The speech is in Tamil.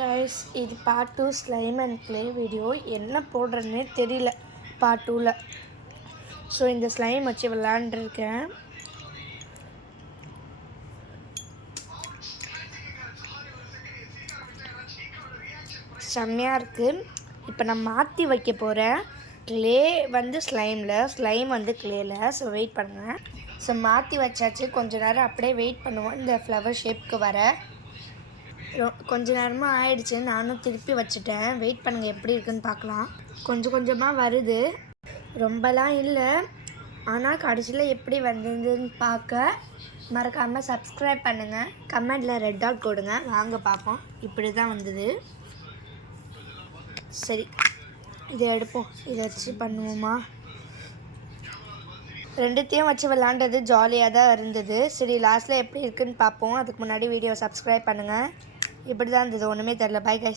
கைஸ், இது part 2 slime and clay video. என்ன போடுறதுன்னே தெரியல பார்ட் 2ல். ஸோ இந்த ஸ்லைம் வச்சு விளாண்டுருக்கேன். செம்மையாக இருக்குது. இப்போ நான் மாற்றி வைக்க போகிறேன். க்ளே வந்து ஸ்லைம் வந்து க்ளேயில். ஸோ வெயிட் பண்ணுங்கள். ஸோ மாற்றி வச்சாச்சு. கொஞ்ச நேரம் அப்படியே வெயிட் பண்ணுவோம் இந்த ஃப்ளவர் ஷேப்க்கு வர. கொஞ்ச நேரமாக ஆயிடுச்சு. நானும் திருப்பி வச்சுட்டேன். வெயிட் பண்ணுங்கள், எப்படி இருக்குன்னு பார்க்கலாம். கொஞ்சம் கொஞ்சமாக வருது, ரொம்பலாம் இல்லை. ஆனால் கடைசியில் எப்படி வந்ததுன்னு பார்க்க மறக்காமல் சப்ஸ்கிரைப் பண்ணுங்கள். கமெண்டில் ரெட் டாட் கொடுங்க. வாங்க பார்ப்போம். இப்படி தான் வந்தது. சரி, இதை எடுப்போம். இதை வச்சு பண்ணுவோமா? ரெண்டுத்தையும் வச்சு விளாண்டது ஜாலியாக தான் இருந்தது. சரி, லாஸ்ட்டில் எப்படி இருக்குன்னு பார்ப்போம். அதுக்கு முன்னாடி வீடியோ சப்ஸ்கிரைப் பண்ணுங்கள். இப்படி தான் இருந்தது. ஒன்றுமே தெரில. Bye guys.